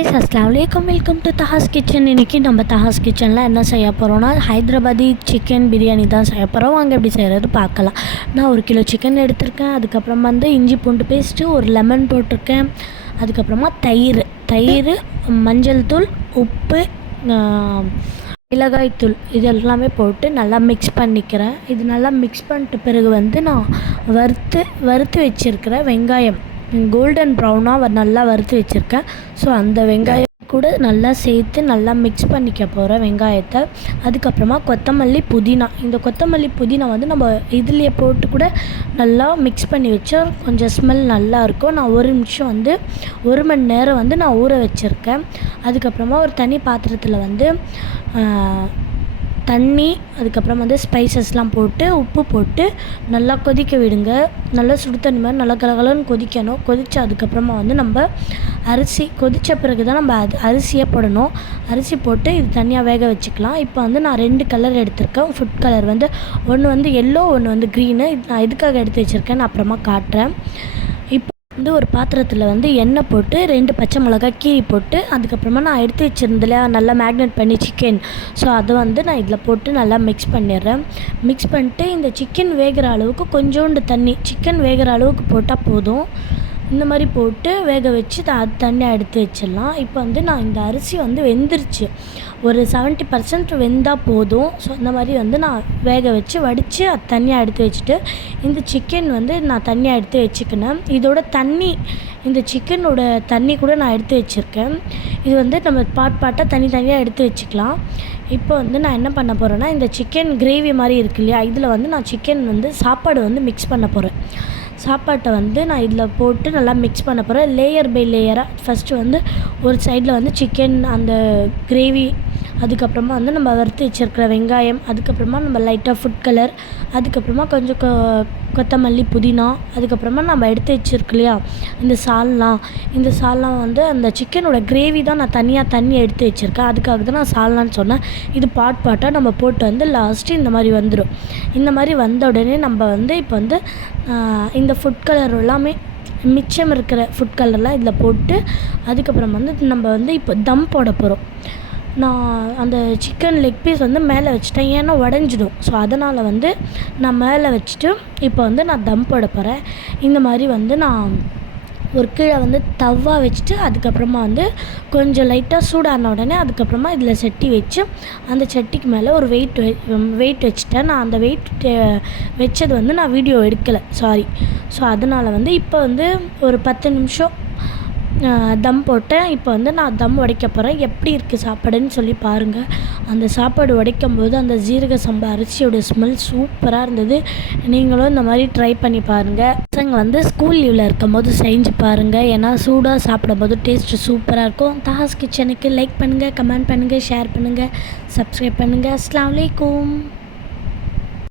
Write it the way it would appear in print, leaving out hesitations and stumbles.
अस्सलामुअलैकुम welcome to तहास kitchen. इनकी நம்ம தஹாஸ் கிச்சனில் என்ன செய்ய போகிறோன்னா ஹைதராபாதி சிக்கன் பிரியாணி தான் செய்ய போகிறோம். வாங்க எப்படி செய்கிறது பார்க்கலாம். நான் 1 கிலோ சிக்கன் எடுத்திருக்கேன். அதுக்கப்புறமா இஞ்சி பூண்டு பேஸ்ட்டு, ஒரு லெமன் போட்டிருக்கேன். அதுக்கப்புறமா தயிர், மஞ்சள் தூள், உப்பு, மிளகாய் தூள், இது எல்லாமே போட்டு நல்லா மிக்ஸ் பண்ணிக்கிறேன். இது நல்லா மிக்ஸ் பண்ணிட்ட பிறகு நான் வறுத்து வச்சுருக்கிறேன் வெங்காயம் கோல்டன் ப்ரௌனாக நல்லா வறுத்து வச்சுருக்கேன். ஸோ அந்த வெங்காயம் கூட நல்லா சேர்த்து நல்லா மிக்ஸ் பண்ணிக்க போகிறேன் வெங்காயத்தை. அதுக்கப்புறமா கொத்தமல்லி புதினா, இந்த கொத்தமல்லி புதினா நம்ம இதுலேயே போட்டு கூட நல்லா மிக்ஸ் பண்ணி வச்சா கொஞ்சம் ஸ்மெல் நல்லாயிருக்கும். நான் 1 நிமிஷம் 1 மணி நேரம் நான் ஊற வச்சுருக்கேன். அதுக்கப்புறமா ஒரு தனி பாத்திரத்தில் தண்ணி, அதுக்கப்புறம் ஸ்பைசஸ்லாம் போட்டு உப்பு போட்டு நல்லா கொதிக்க விடுங்க. நல்லா சுடு தண்ணி மாதிரி நல்லா கலகலன்னு கொதிக்கணும். கொதித்து அதுக்கப்புறமா நம்ம அரிசி கொதித்த பிறகு தான் நம்ம அரிசியை போடணும். அரிசி போட்டு இது தனியாக வேக வச்சுக்கலாம். இப்போ நான் 2 கலர் எடுத்திருக்கேன். ஃபுட் கலர் ஒன்று எல்லோ, ஒன்று க்ரீனு. நான் எதுக்காக எடுத்து வச்சுருக்கேன் நான் அப்புறமா காட்டுறேன். ஒரு பாத்திரத்தில் எண்ணெய் போட்டு 2 பச்சை மிளகாய் கீரி போட்டு, அதுக்கப்புறமா நான் எடுத்து வச்சுருந்தல நல்லா மேக்னேட் பண்ணி சிக்கன், ஸோ அதை நான் இதில் போட்டு நல்லா மிக்ஸ் பண்ணிடுறேன். மிக்ஸ் பண்ணிட்டு இந்த சிக்கன் வேகிற அளவுக்கு கொஞ்சோண்டு தண்ணி, சிக்கன் வேகிற அளவுக்கு போட்டால் போதும். இந்த மாதிரி போட்டு வேக வச்சு அது தண்ணியாக எடுத்து வச்சிடலாம். இப்போ நான் இந்த அரிசி வெந்துருச்சு, ஒரு 70% வெந்தால் போதும். ஸோ இந்த மாதிரி நான் வேக வச்சு வடித்து அது தண்ணியாக எடுத்து வச்சுட்டு, இந்த சிக்கன் நான் தண்ணியாக எடுத்து வச்சுக்கினேன். இதோட தண்ணி, இந்த சிக்கனோட தண்ணி கூட நான் எடுத்து வச்சுருக்கேன். இது நம்ம பாட்டாக தனியாக எடுத்து வச்சுக்கலாம். இப்போ நான் என்ன பண்ண போகிறேன்னா, இந்த சிக்கன் கிரேவி மாதிரி இருக்கு இல்லையா, இதில் நான் சிக்கன் சாப்பாடு மிக்ஸ் பண்ண போகிறேன். சாப்பாட்டை நான் இதில் போட்டு நல்லா மிக்ஸ் பண்ண போகிறேன். லேயர் பை லேயராக ஃபஸ்ட்டு ஒரு சைடில் சிக்கன் அந்த கிரேவி, அதுக்கப்புறமா நம்ம வறுத்து வச்சுருக்கிற வெங்காயம், அதுக்கப்புறமா நம்ம லைட்டாக ஃபுட் கலர், அதுக்கப்புறமா கொஞ்சம் கொத்தமல்லி புதினா, அதுக்கப்புறமா நம்ம எடுத்து வச்சுருக்கு இல்லையா இந்த சால்னா அந்த சிக்கனோட கிரேவி தான் நான் தனியாக தண்ணி எடுத்து வச்சுருக்கேன். அதுக்காக தான் நான் சால்னான்னு சொன்னேன். இது பாட்டாக நம்ம போட்டு லாஸ்ட்டு இந்த மாதிரி வந்துடும். இந்த மாதிரி வந்த உடனே நம்ம இப்போ இந்த ஃபுட் கலர் எல்லாமே மிச்சம் இருக்கிற ஃபுட் கலர்லாம் இதில் போட்டு, அதுக்கப்புறம் நம்ம இப்போ தம் போட போகிறோம். நான் அந்த சிக்கன் லெக் பீஸ் மேலே வச்சுட்டேன், ஏன்னா உடஞ்சிடும். ஸோ அதனால் நான் மேலே வச்சுட்டு இப்போ நான் தம் போட போகிறேன். இந்த மாதிரி நான் ஒரு கீழே தவா வச்சுட்டு, அதுக்கப்புறமா கொஞ்சம் லைட்டாக சூடான உடனே அதுக்கப்புறமா இதில் சட்டி வச்சு, அந்த சட்டிக்கு மேலே ஒரு வெயிட் வச்சுட்டேன். நான் அந்த வெயிட் வச்சது நான் வீடியோ எடுக்கலை, சாரி. ஸோ அதனால் இப்போ ஒரு 10 நிமிஷம் தம் போட்டேன். இப்போ நான் தம் உடைக்க போகிறேன். எப்படி இருக்குது சாப்பாடுன்னு சொல்லி பாருங்கள். அந்த சாப்பாடு உடைக்கும் போது அந்த ஜீரக சம்பா அரிசியோட ஸ்மெல் சூப்பராக இருந்தது. நீங்களும் இந்த மாதிரி ட்ரை பண்ணி பாருங்கள். பசங்க ஸ்கூல் லீவில் இருக்கும் போது செஞ்சு பாருங்கள். ஏன்னா சூடாக சாப்பிடும்போது டேஸ்ட்டு சூப்பராக இருக்கும். தஹாஸ் கிச்சனுக்கு லைக் பண்ணுங்கள், கமெண்ட் பண்ணுங்கள், ஷேர் பண்ணுங்கள், சப்ஸ்கிரைப் பண்ணுங்கள். அஸ்ஸலாமு அலைக்கும்.